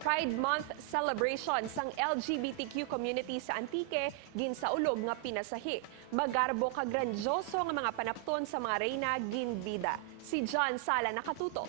Pride Month celebration sang LGBTQ community sa Antique ginsaulog nga pinasahi. Magarbo ka grandioso nga mga panapton sa mga reyna ginbida. Si John Sala nakatutok.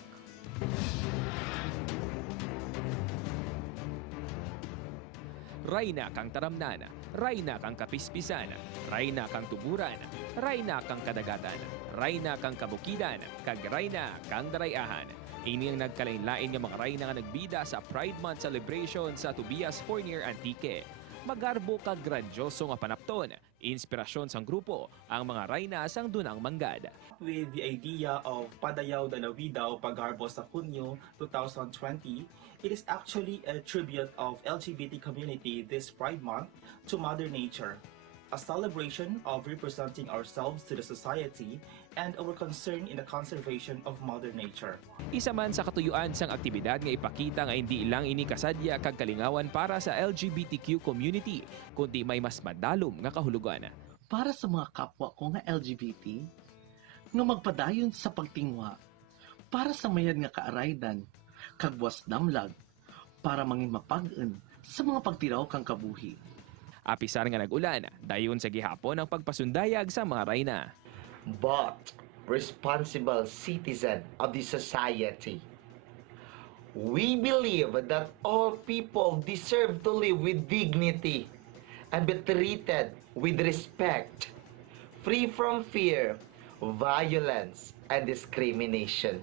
Rayna kang taramnan, rayna kang kapispisan, rayna kang tuburan, rayna kang kadagatan, rayna kang kabukidan, kag rayna kang darayahan. Ini ang nagkalain-lain nga mga rayna nga nagbida sa Pride Month celebration sa Tobias Fournier Antique. Magarbo kag grandioso nga panapton, inspirasyon sang grupo ang mga rayna sang dunang manggad. With the idea of Padayaw Dalawidaw Pagarbo sa Hunyo 2020, it is actually a tribute of LGBT community this Pride Month to Mother Nature, a celebration of representing ourselves to the society and our concern in the conservation of Mother Nature. Isa man sa katuyuan sang aktibidad nga ipakita nga hindi lang ini kasadya kag kalingawan para sa LGBTQ community, kundi may mas madalom nga kahulugan. Para sa mga kapwa ko nga LGBT, nga magpadayon sa pagtingwa, para sa mayad nga kaaraydan, kagwas damlag, para mangin mapag-en sa mga pagtiraw kang kabuhi. Apisar nga nag-ulan, dayon sa gihapon ang pagpasundayag sa mga rayna. But responsible citizen of the society. We believe that all people deserve to live with dignity and be treated with respect, free from fear, violence, and discrimination.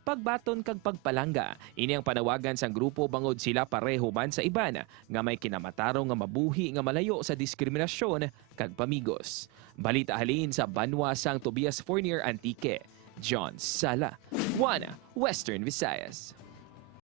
Pagbaton kag pagpalangga, ini ang panawagan sang grupo bangod sila pareho man sa iban nga may kinamatarong nga mabuhi nga malayo sa diskriminasyon kag pamigos. Balita halin sa Banwa sang Tobias Fournier Antique. John Sala, One Western Visayas.